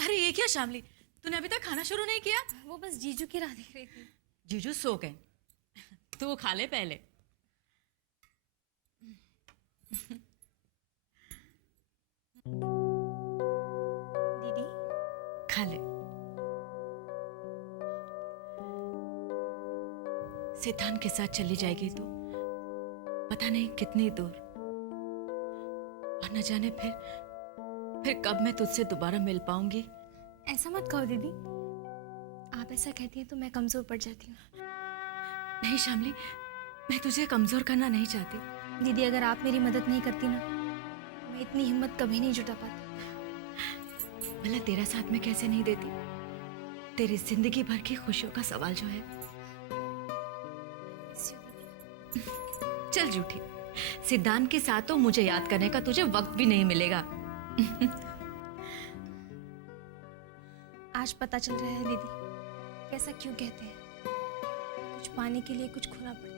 अरे ये क्या शामली, तूने अभी तक खाना शुरू नहीं किया? वो बस जीजू की राह देख रही थी। जीजू सो गए, तू खा ले पहले। दीदी खा ले। सिद्धांत के साथ चली जाएगी तो पता नहीं कितनी दूर, और न जाने फिर कब मैं तुझसे दोबारा मिल पाऊंगी। ऐसा मत कहो दीदी, आप ऐसा कहती हैं तो मैं कमजोर पड़ जाती हूँ। नहीं शामली, मैं तुझे कमजोर करना नहीं चाहती। दीदी अगर आप मेरी मदद नहीं करती ना, मैं इतनी हिम्मत कभी नहीं जुटा पाती। भला तेरा साथ मैं कैसे नहीं देती? तेरी जिंदगी भर की खुशियों का सवाल जो है। चल झूठी, सिद्धांत के साथ तो मुझे याद करने का तुझे वक्त भी नहीं मिलेगा। आज पता चल रहा है दीदी, कैसा क्यों कहते हैं, कुछ पाने के लिए कुछ खोना पड़ता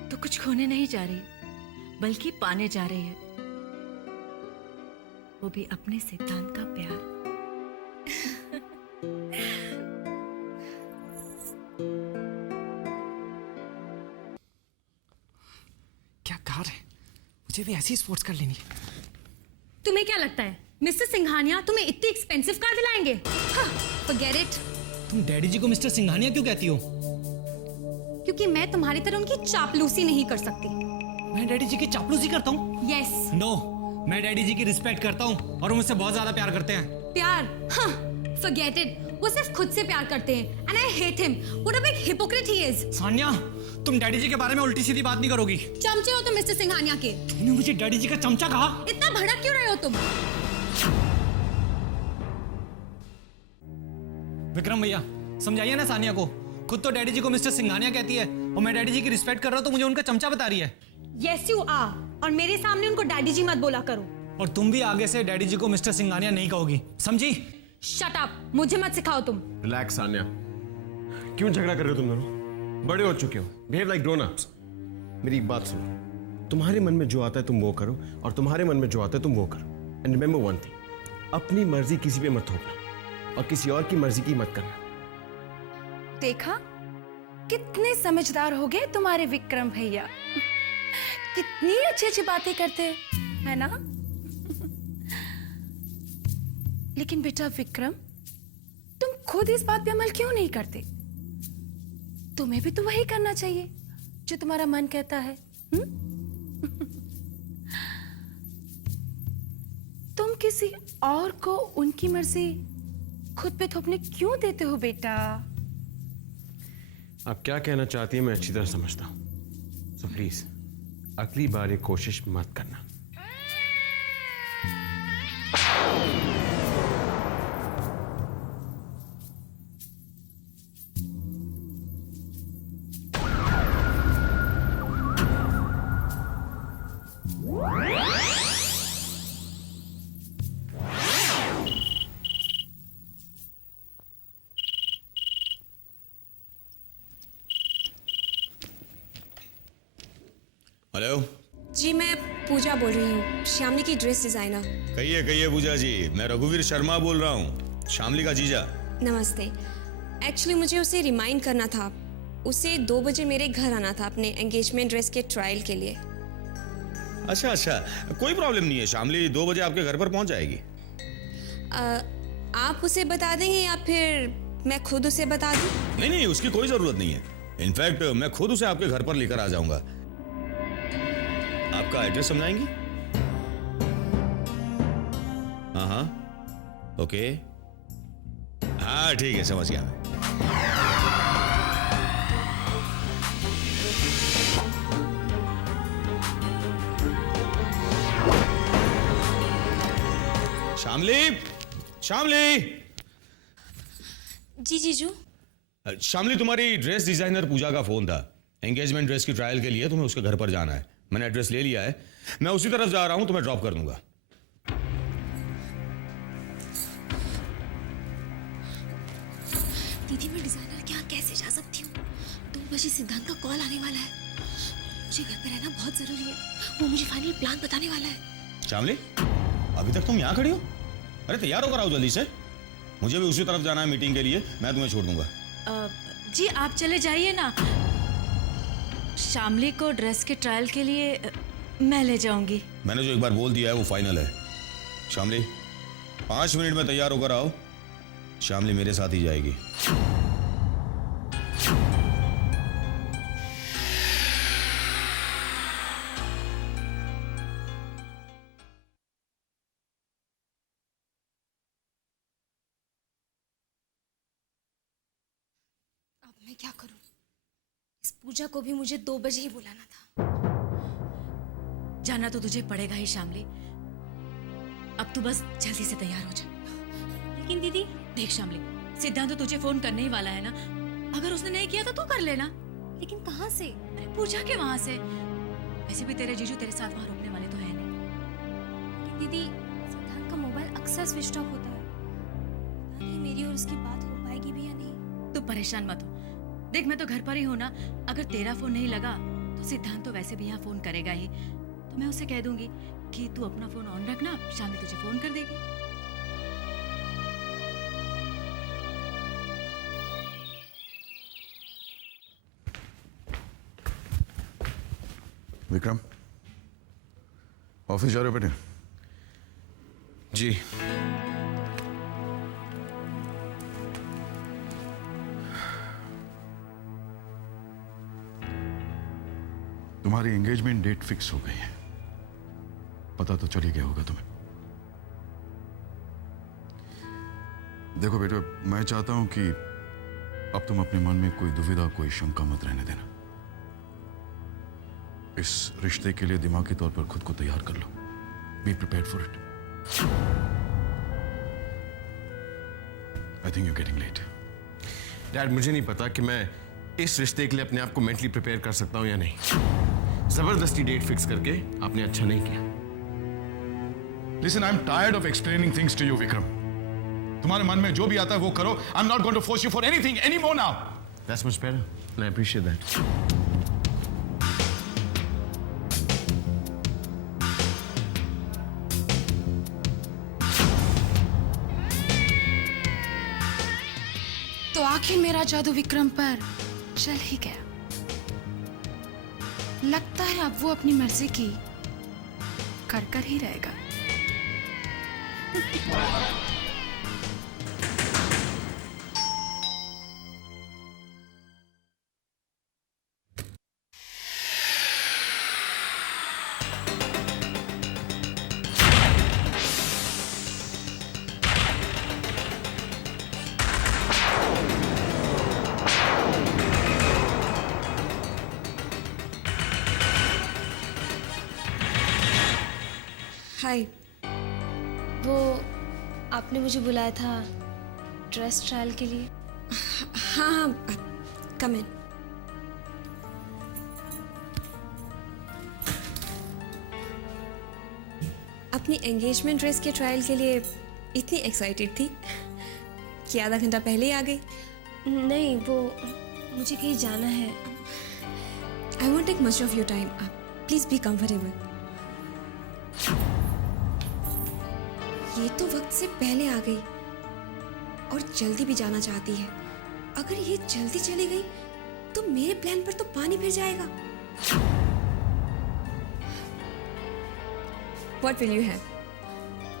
है। तो कुछ खोने नहीं जा रही, बल्कि पाने जा रही है, वो भी अपने सिद्धांत का प्यार। क्या कार है, मुझे भी ऐसी स्पोर्ट्स कर लेनी है। तुम्हें क्या लगता है मिस्टर सिंघानिया तुम्हें इतनी एक्सपेंसिव कार दिलाएंगे? Forget it. तुम डैडी जी को मिस्टर सिंघानिया क्यों कहती हो? क्योंकि मैं तुम्हारी तरह उनकी चापलूसी नहीं कर सकती। मैं डैडी जी की चापलूसी करता हूँ? यस। नो, मैं डैडी जी की रिस्पेक्ट करता हूँ और वो मुझसे बहुत ज्यादा प्यार करते हैं। प्यार? हाँ, फॉरगेट इट। वो सिर्फ खुद से प्यार करते हैं and I hate him. What a big hypocrite he is. Sanya, तुम डैडी जी के बारे में उल्टी सीधी बात नहीं करोगी। चमचे हो तुम मिस्टर सिंघानिया के। तुमने मुझे डैडी जी का चमचा कहा? इतना भड़क क्यों रहे हो तुम? विक्रम भैया, समझाइए ना सानिया को। खुद तो डैडी जी को मिस्टर सिंघानिया कहती है और मैं डैडी जी की रिस्पेक्ट कर रहा हूँ तो मुझे उनका चमचा बता रही है। यस यू आर, और मेरे सामने उनको डैडी जी मत बोला करो। और तुम भी आगे से डैडी जी को मिस्टर सिंघानिया नहीं कहोगी, समझी? शट अप, मुझे मत सिखाओ तुम। रिलैक्स सान्या, क्यों झगड़ा कर रहे हो तुम दोनों? बड़े हो चुके हो, बिहेव लाइक ग्रोन अप्स। मेरी एक बात सुनो, तुम्हारे मन में जो आता है तुम वो करो और तुम्हारे मन में जो आता है तुम वो करो। एंड रिमेंबर वन थिंग, अपनी मर्जी किसी पे मत थोपना और किसी और की मर्जी की मत करना। देखा कितने समझदार हो गए तुम्हारे विक्रम भैया, कितनी अच्छी अच्छी बातें करते है ना। लेकिन बेटा विक्रम, तुम खुद इस बात पे अमल क्यों नहीं करते? तुम्हें भी तो वही करना चाहिए जो तुम्हारा मन कहता है। तुम किसी और को उनकी मर्जी खुद पे थोपने क्यों देते हो बेटा? आप क्या कहना चाहती है मैं अच्छी तरह समझता हूं, सो प्लीज अगली बार ये कोशिश मत करना। हेलो जी, मैं पूजा बोल रही हूँ, श्यामली की ड्रेस डिजाइनर। कहिए पूजा जी, मैं रघुवीर शर्मा बोल रहा हूँ, शामली का जीजा। नमस्ते। एक्चुअली मुझे उसे रिमाइंड करना था, उसे 2 बजे मेरे घर आना था अपने एंगेजमेंट ड्रेस के ट्रायल के लिए। अच्छा, कोई प्रॉब्लम नहीं है, शामली 2 बजे आपके घर पर पहुंच जाएगी। आप उसे बता देंगे या फिर मैं खुद उसे बता दूं? नहीं, उसकी कोई जरूरत नहीं है। इनफैक्ट मैं खुद उसे आपके घर पर लेकर आ जाऊंगा। आपका एड्रेस समझाएंगी? हाँ, ओके, हाँ ठीक है, समझ गया मैं। शामली जी जीजू। शामली, तुम्हारी ड्रेस डिजाइनर पूजा का फोन था, एंगेजमेंट ड्रेस की ट्रायल के लिए तुम्हें उसके घर पर जाना है। मैंने एड्रेस ले लिया है, मैं उसी तरफ जा रहा हूं, तुम्हें ड्रॉप कर दूंगा। दीदी मैं डिजाइनर के यहाँ कैसे जा सकती हूँ? 2 बजे सिद्धांत का कॉल आने वाला है, मुझे घर पे रहना बहुत जरूरी है। वो मुझे फाइनल प्लान बताने वाला है। शामली, अभी तक तुम यहाँ खड़ी हो? अरे तैयार होकर आओ जल्दी से। मुझे भी उसी तरफ जाना है मीटिंग के लिए, मैं तुम्हें छोड़ दूंगा। जी आप चले जाइए ना, शामली को ड्रेस के ट्रायल के लिए मैं ले जाऊंगी। मैंने जो एक बार बोल दिया है वो फाइनल है। शामली 5 मिनट में तैयार होकर आओ, शामली मेरे साथ ही जाएगी। अब मैं क्या करूं? इस पूजा को भी मुझे 2 बजे ही बुलाना था। जाना तो तुझे पड़ेगा ही शामली, अब तू बस जल्दी से तैयार हो जा। लेकिन दीदी, देख शामली, सिद्धांत तो तुझे फोन करने ही वाला है ना, अगर उसने नहीं किया तो तू कर लेना। लेकिन कहाँ से? अरे पूजा के वहां से, वैसे भी तेरे जीजू तेरे साथ वहां रुकने वाले तो है नहीं। दीदी, सिद्धांत का मोबाइल अक्सर स्विच ऑफ होता है। पता नहीं मेरी और उसकी बात हो पाएगी भी या नहीं। तू परेशान मत हो, देख मैं तो घर पर ही हूं ना, अगर तेरा फोन नहीं लगा तो सिद्धांत तो वैसे भी यहाँ फोन करेगा ही, तो मैं उसे कह दूंगी कि तू अपना फोन ऑन रखना, शामली तुझे फोन कर देगी। विक्रम, ऑफिस जा रहे हो बेटे? जी। तुम्हारी एंगेजमेंट डेट फिक्स हो गई है, पता तो चल ही गया होगा तुम्हें। देखो बेटे, मैं चाहता हूं कि अब तुम अपने मन में कोई दुविधा, कोई शंका मत रहने देना। इस रिश्ते के लिए दिमागी तौर पर खुद को तैयार कर लो। Be prepared for it. I think you getting late. Dad, मुझे नहीं पता कि मैं इस रिश्ते के लिए अपने आप को मेंटली प्रिपेयर कर सकता हूं या नहीं। जबरदस्ती डेट फिक्स करके आपने अच्छा नहीं किया। Listen, I am tired of explaining things to you Vikram. तुम्हारे मन में जो भी आता है वो करो। I am not going to force you for anything anymore now. That's much better and I appreciate that. तो आखिर मेरा जादू विक्रम पर चल ही गया। लगता है अब वो अपनी मर्जी की कर ही रहेगा। हाय, वो आपने मुझे बुलाया था ड्रेस ट्रायल के लिए। हाँ हाँ, कम इन। अपनी एंगेजमेंट ड्रेस के ट्रायल के लिए इतनी एक्साइटेड थी कि आधा घंटा पहले ही आ गई। नहीं, वो मुझे कहीं जाना है। I won't take much of your time, please be comfortable. ये तो वक्त से पहले आ गई और जल्दी भी जाना चाहती है। अगर ये जल्दी चली गई तो मेरे प्लान पर तो पानी फिर जाएगा। What will you have?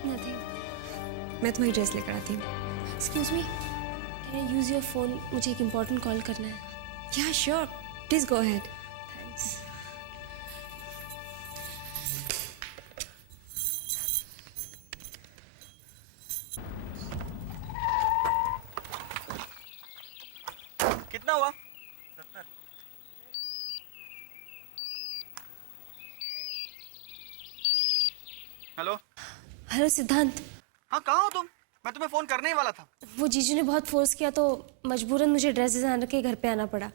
Nothing. मैं तुम्हारी ड्रेस लेकर आती हूँ। Excuse me, can I use your phone? मुझे एक इम्पोर्टेंट कॉल करना है। Yeah, sure. Please go ahead. Thanks. कितना हुआ? हेलो। हेलो सिद्धांत। हाँ, कहाँ हो तुम? मैं तुम्हें फोन करने ही वाला था। वो जीजू ने बहुत फोर्स किया तो मजबूरन मुझे ड्रेस डिजाइनर के घर पे आना पड़ा।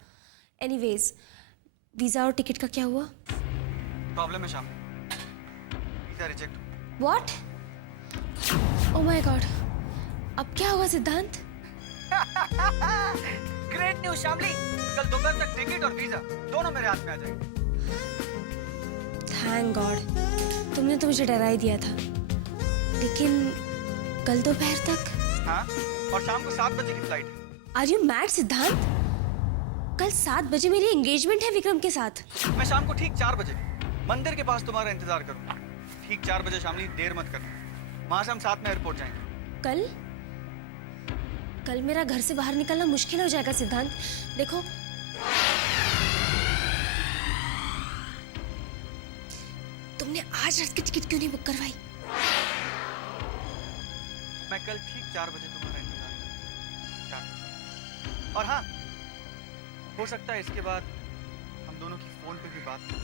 एनीवेज, वीजा और टिकट का क्या हुआ? प्रॉब्लम है शाम, visa reject. What? Oh my God, अब क्या होगा सिद्धांत? ग्रेट न्यूज़ शामली, कल दोपहर तक टिकट और वीजा दोनों मेरे हाथ में आ जाएंगे। थैंक गॉड, तुमने तो मुझे डरा ही दिया था। लेकिन कल दोपहर तक हाँ, और शाम को 7 बजे की फ्लाइट है। आर यू मैड सिद्धांत? कल 7 बजे मेरी एंगेजमेंट है विक्रम के साथ। मैं शाम को ठीक 4 बजे मंदिर के पास तुम्हारा इंतजार करूंगा। ठीक 4 बजे शामली, देर मत करना। वहां से हम साथ में एयरपोर्ट जाएंगे। कल कल मेरा घर से बाहर निकलना मुश्किल हो जाएगा सिद्धांत। देखो, तुमने आज रात की टिकट क्यों नहीं बुक करवाई? मैं कल ठीक 4 बजे तुम्हारा इंतजार करूंगा। 4 बजे। और हाँ, हो सकता है इसके बाद हम दोनों की फोन पे भी बात हो।